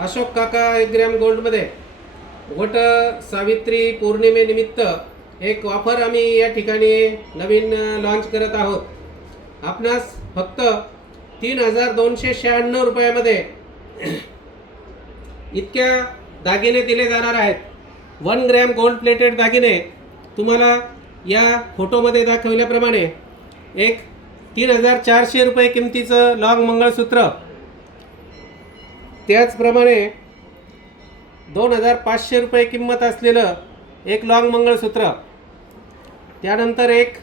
अशोक काका एक ग्रॅम गोल्डमध्ये. वट सावित्री पौर्णिमेनिमित्त एक ऑफर आम्ही या ठिकाणी नवीन लॉन्च करत आहोत. आपणास फक्त तीन हजार दोनशे शहाण्णव रुपयामध्ये इतक्या दागिने दिले जाणार आहेत. वन ग्रॅम गोल्ड प्लेटेड दागिने तुम्हाला या फोटोमध्ये दाखवल्याप्रमाणे एक तीन हजार चारशे रुपये किमतीचं लॉंग मंगळसूत्र त्याचप्रमाणे दोन हजार पाचशे रुपये किंमत असलेलं एक लॉंग मंगळसूत्र. त्यानंतर एक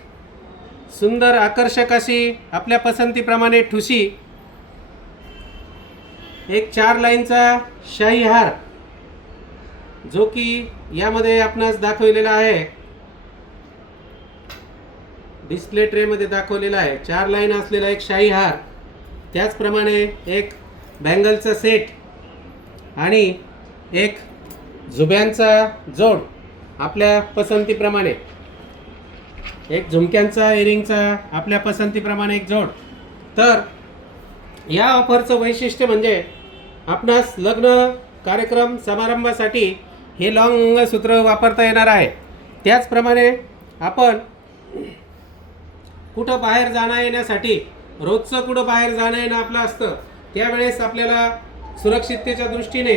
सुंदर आकर्षक अशी आपल्या पसंतीप्रमाणे ठुशी. एक चार लाईनचा शाही हार जो की यामध्ये आपणास दाखवलेला आहे. डिस्प्ले ट्रेमध्ये दाखवलेला आहे. चार लाईन असलेला एक शाही हार. त्याचप्रमाणे एक बँगलचा सेट आणि एक झुब्यांचा जोड आपल्या पसंतीप्रमाणे. एक झुमक्यांचा इरिंगचा आपल्या पसंतीप्रमाणे एक जोड. तर या ऑफरचं वैशिष्ट्य म्हणजे आपणास लग्न कार्यक्रम समारंभासाठी हे लॉंग मंगळसूत्र वापरता येणार आहे. त्याचप्रमाणे आपण कुठं बाहेर जाणं येण्यासाठी रोजचं कुठं बाहेर जाणं येणं आपलं असतं त्यावेळेस आपल्याला सुरक्षिततेच्या दृष्टीने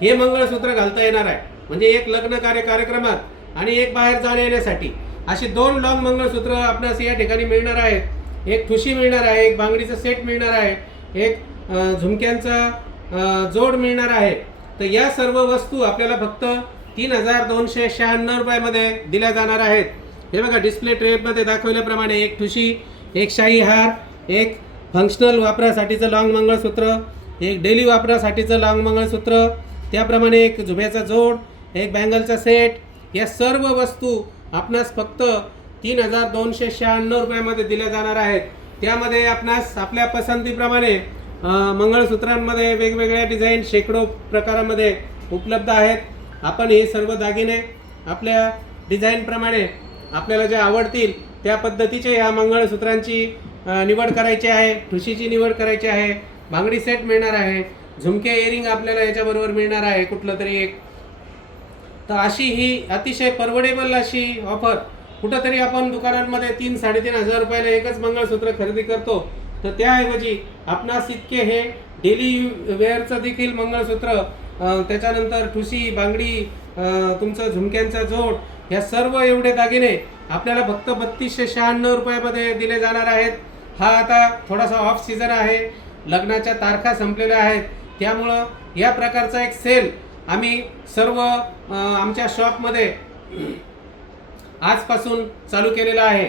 हे मंगळसूत्र घालता येणार आहे. म्हणजे एक लग्न कार्य कार्यक्रमात आणि एक बाहेर जाण्या येण्यासाठी अशी दोन लॉंग मंगळसूत्र आपणास या ठिकाणी मिळणार आहेत. एक ठुशी मिळणार आहे एक बांगडीचं सेट मिळणार आहे एक झुमक्यांचा जोड मिळणार आहे. तर या सर्व वस्तू आपल्याला फक्त तीन हजार दोनशे शहाण्णव रुपयामध्ये दिल्या जाणार आहेत. हे बघा डिस्प्ले ट्रेपमध्ये दाखवल्याप्रमाणे एक ठुशी एक शाही हार एक फंक्शनल वापरासाठीचं लॉंग मंगळसूत्र एक डेली वापरासाठीचं लॉंग मंगळसूत्र त्याप्रमाणे एक झुब्याचा जोड एक बँगलचा सेट या सर्व वस्तू आपणास फक्त तीन हजार दोनशे शहाण्णव रुपयामध्ये दिल्या जाणार आहेत. त्यामध्ये आपणास आपल्या पसंतीप्रमाणे मंगळसूत्रांमध्ये वेगवेगळ्या डिझाईन शेकडो प्रकारामध्ये उपलब्ध आहेत. आपण हे सर्व दागिने आपल्या डिझाईनप्रमाणे आपल्याला जे आवडतील त्या पद्धतीचे ह्या मंगळसूत्रांची निवड करायची आहे ठुशीची निवड करायची आहे बांगडी सेट मिळणार आहे झुमके इयरिंग आपल्याला याच्याबरोबर मिळणार आहे कुठलं तरी एक. तर अशी ही अतिशय परवडेबल अशी ऑफर कुठंतरी आपण दुकानांमध्ये तीन साडेतीन हजार रुपयाला एकच मंगळसूत्र खरेदी करतो. तर त्याऐवजी आपणास इतके हे डेली वेअरचं देखील मंगळसूत्र त्याच्यानंतर ठुशी बांगडी तुमचं झुमक्यांचा जोड ह्या सर्व एवढे दागिने आपल्याला फक्त बत्तीसशे शहाण्णव रुपयामध्ये दिले जाणार आहेत. हा आता थोडासा ऑफ सीझन आहे. लग्नाच्या तारखा संपलेल्या आहेत. त्यामुळं या प्रकारचा एक सेल आम्ही सर्व आमच्या शॉपमध्ये आजपासून चालू केलेला आहे.